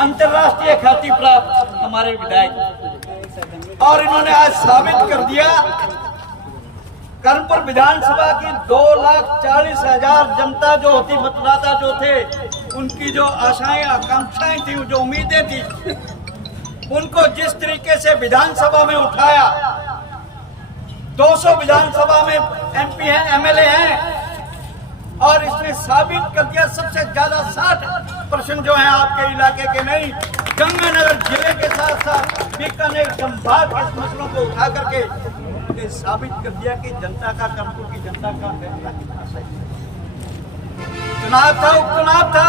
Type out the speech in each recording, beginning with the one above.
अंतर्राष्ट्रीय ख्याति प्राप्त हमारे विधायक, और इन्होंने आज साबित कर दिया कर्मपुर विधानसभा की 2,40,000 जनता जो होती, मतदाता जो थे, उनकी जो आशाएं आकांक्षाएं थी, जो उम्मीदें थी, उनको जिस तरीके से विधानसभा में उठाया, 200 विधानसभा में एमपी हैं, एमएलए हैं, और इसने साबित कर दिया सबसे ज्यादा 60% जो है आपके इलाके के नहीं, गंगानगर जिले के साथ साथ बीकानेर संभाग के मसलों को उठा करके ये साबित कर दिया कि जनता का, कर्मपुर की जनता का फैसला कितना सही। चुनाव था, उपचुनाव था,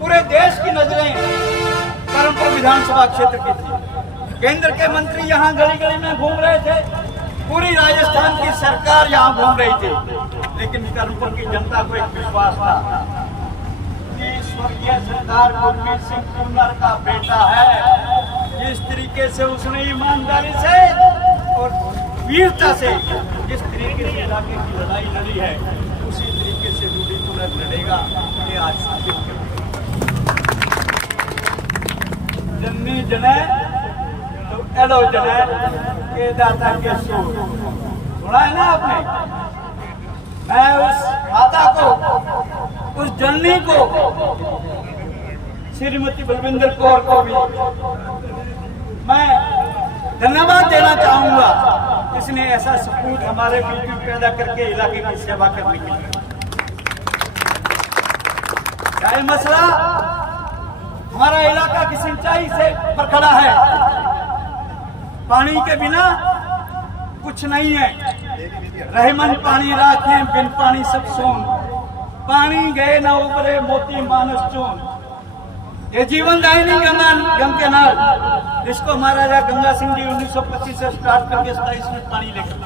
पूरे देश की नजरें कर्मपुर विधानसभा क्षेत्र की थी। केंद्र के मंत्री यहाँ गली गली में घूम रहे थे, पूरी राजस्थान की सरकार यहाँ घूम रही थी, लेकिन कर्मपुर की जनता को एक विश्वास था कि स्वर्गीय सरदार गुरमीत सिंह कुन्नर का बेटा है। जिस तरीके से उसने ईमानदारी से और वीरता से जिस तरीके से इलाके की लड़ाई लड़ी है, उसी तरीके से रूडी कुन्नर लड़ेगा। ये आज साबित कर जन्नी जने तो एडो जने के दाता के सो सुना है ना आपने। मैं उस माता को, उस जननी को, श्रीमती बलविंदर कौर को भी मैं धन्यवाद देना चाहूंगा, इसने ऐसा सपूत हमारे बीच में पैदा करके इलाके की सेवा करने के लिए। क्या मसला हमारा इलाका की सिंचाई से पर खड़ा है, पानी के बिना कुछ नहीं है। रहमन पानी राखें, बिन पानी सब सोन, पानी गए न उबरे मोती मानस चोन। ये जीवन दायिनी गंगा नाल, जिसको महाराजा गंगा सिंह जी 1925 से स्टार्ट करके 27 में पानी लेकर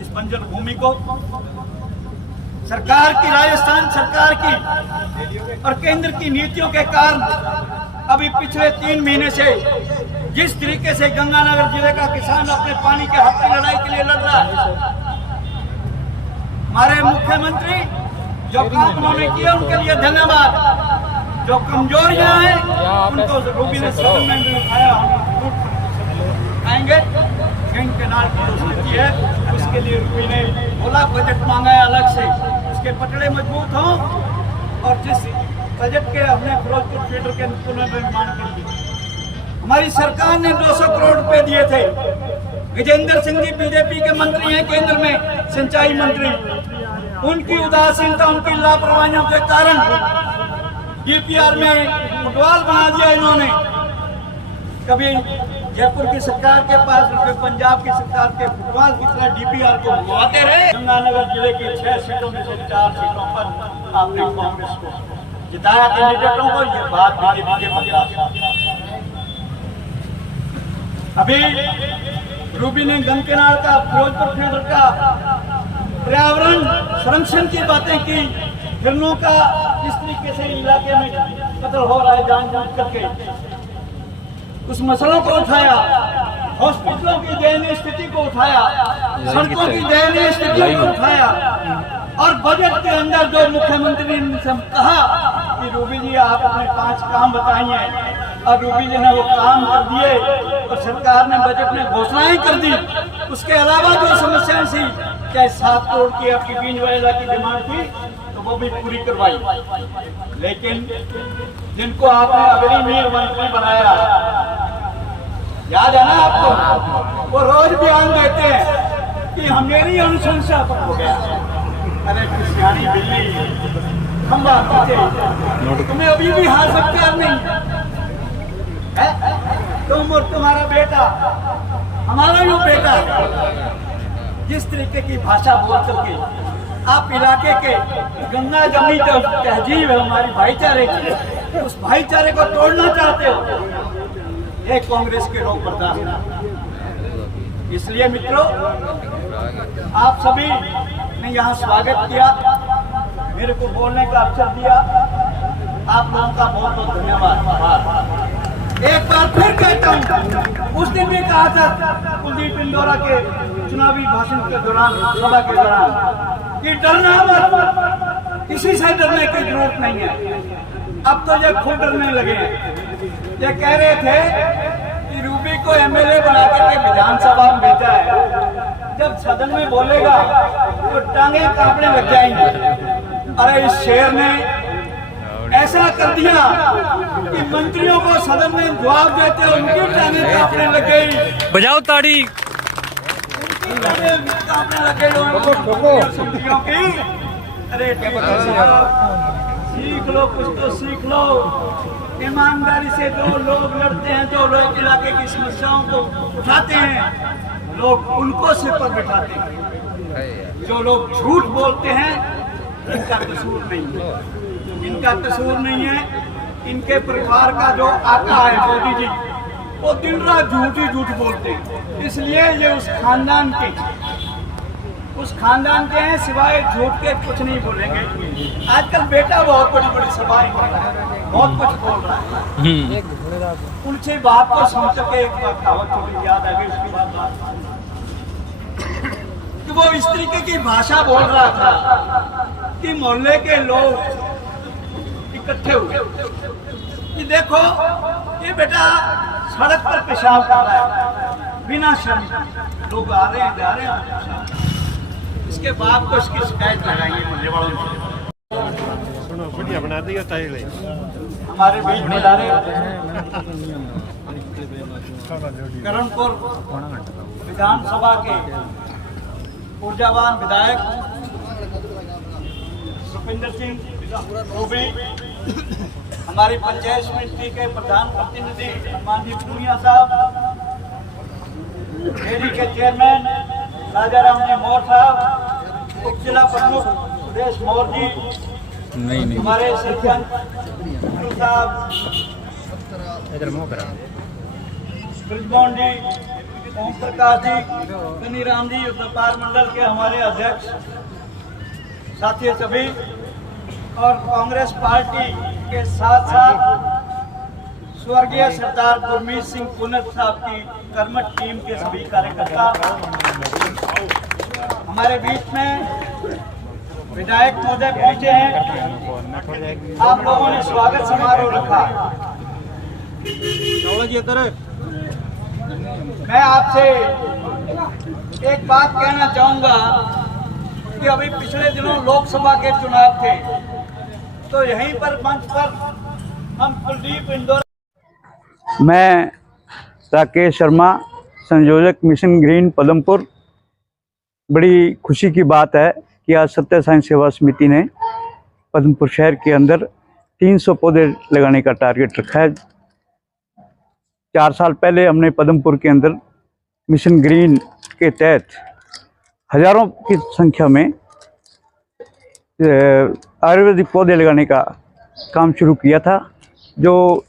इस बंजर भूमि को सरकार की, राजस्थान सरकार की और केंद्र की नीतियों के कारण अभी पिछले 3 महीने से जिस तरीके से गंगानगर जिले का किसान अपने पानी के हक की लड़ाई के लिए लड़ रहा है, हमारे मुख्यमंत्री जो काम उन्होंने किया उनके लिए धन्यवाद। जो कमजोरियां हैं उनको रूबी ने सदन में भी उठाया, आएंगे के नाल की है, उसके लिए रूबी ने बोला बजट मांगा है अलग से, उसके पटड़े मजबूत हों, और जिस बजट के हमने फिरोजपुर फीडर के पुनर्निर्माण के लिए हमारी सरकार ने 200 करोड़ रुपए दिए थे। विजेंद्र सिंह जी बीजेपी के मंत्री हैं केंद्र में, सिंचाई मंत्री, उनकी उदासीनता, उनकी लापरवाहियों के कारण डीपीआर में फुटबॉल बना दिया इन्होंने। कभी जयपुर की सरकार के पास, कभी पंजाब की सरकार के फुटबॉल की तरह डीपीआर को घुमाते रहे। गंगानगर जिले की 6 सीटों में से 4 सीटों पर आपने कांग्रेस को जिताया, कैंडिडेटों को। ये बात बीजेपी के पास। अभी रूबी ने गंगकेनाल का, फिरोजपुर फीडर का पर्यावरण संरक्षण की बातें की, हिरणों का इस तरीके से इलाके में कत्ल हो रहा है जानबूझ करके, उस मसलों को उठाया, हॉस्पिटलों की दयनीय स्थिति को उठाया, सड़कों की दयनीय स्थिति को उठाया, और बजट के अंदर जो मुख्यमंत्री ने कहा कि रूबी जी आप अपने 5 काम बताइए, और रूबी जी ने वो काम कर दिए, और सरकार ने बजट में घोषणाएं कर दी। उसके अलावा जो समस्याएं थी, चाहे 7 करोड़ की आपकी बीज वाला की डिमांड थी, तो वो भी पूरी करवाई। लेकिन जिनको आपने अग्निवीर मंत्री बनाया, याद है ना आपको, वो रोज बयान देते हैं कि मेरी अनुशंसा पर हो गया। अरे सियानी बिल्ली खंबा पीछे, तुम्हें अभी भी हार सकते नहीं है? तुम और तुम्हारा बेटा, हमारा भी बेटा, जिस तरीके की भाषा बोल करके आप इलाके के गंगा जमनी जो तहजीब है हमारी भाईचारे की, उस भाईचारे को तोड़ना चाहते हो, ये कांग्रेस के लोग बर्दाश्त नहीं। इसलिए मित्रों, आप सभी ने यहाँ स्वागत किया, मेरे को बोलने का अवसर दिया, आप लोगों का बहुत बहुत धन्यवाद। एक बार फिर कहता हूँ, उस दिन भी कहा था कुलदीप इंदौरा के चुनावी भाषण के दौरान, सभा के दौरान, कि डरना मत, किसी से डरने की जरूरत नहीं है। अब तो ये खुद डरने लगे हैं। ये कह रहे थे कि रूबी को एमएलए बना करके विधानसभा में भेजा है, जब सदन में बोलेगा तो टांगे कांपने लग जाएंगे। अरे इस शेर ने ऐसा कर दिया कि मंत्रियों को सदन में जवाब देते उनकी टांगे कांपने लग गई। बजाओ ताड़ी। कांपने लग गई मंत्रियों की। अरे सीख लो, कुछ तो सीख लो। ईमानदारी से जो लोग लड़ते हैं, जो लोग इलाके की समस्याओं को उठाते हैं, लोग उनको सिर पर बिठाते हैं। जो लोग झूठ बोलते हैं, इनका कसूर नहीं है, इनका कसूर नहीं है। इनके परिवार का जो आका है मोदी जी, वो दिन रात झूठ ही झूठ बोलते हैं। इसलिए ये उस खानदान के हैं, सिवाय झूठ के कुछ नहीं बोलेंगे। आजकल बेटा बहुत बड़ी बड़ी सभाएं कर रहा है, बहुत कुछ बोल रहा है। उनसे बात को सुन के एक कहावत थोड़ी याद आ गई। उसके बाद कि वो इस तरीके की भाषा बोल रहा था कि मोहल्ले के लोग इकट्ठे हुए कि देखो ये बेटा सड़क पर पेशाब कर रहा है बिना शर्म, लोग आ रहे हैं जा रहे हैं। इसके बाप को इसकी शिकायत लगाइए मोहल्ले वालों से। सुनो बढ़िया बना दिया स्टाइल है। हमारे बीच में जा रहे करणपुर विधानसभा के ऊर्जावान विधायक सुखविंदर सिंह रूबी, हमारी पंचायत समिति के प्रधान प्रतिनिधि माननीय पूनिया साहब, डेयरी के चेयरमैन राजा राम जी मौर्य साहब, उप जिला प्रमुख सुरेश मौर्य जी, हमारे सरपंच साहब ब्रिजमोहन जी, ओम प्रकाश जी, कनीराम जी, व्यापार मंडल के हमारे अध्यक्ष, साथी सभी, और कांग्रेस पार्टी के साथ साथ स्वर्गीय सरदार गुरमीत सिंह पुनर साहब की कर्मठ टीम के सभी कार्यकर्ता, हमारे बीच में विधायक महोदय पहुंचे हैं। आप लोगों ने स्वागत समारोह रखा। मैं आपसे एक बात कहना चाहूंगा कि अभी पिछले दिनों लोकसभा के चुनाव थे, तो यहीं पर मंच पर हम कुलदीप इंदौर। मैं राकेश शर्मा, संयोजक मिशन ग्रीन पदमपुर। बड़ी खुशी की बात है कि आज सत्य साई सेवा समिति ने पदमपुर शहर के अंदर 300 पौधे लगाने का टारगेट रखा है। 4 साल पहले हमने पदमपुर के अंदर मिशन ग्रीन के तहत हजारों की संख्या में आयुर्वेदिक पौधे लगाने का काम शुरू किया था। जो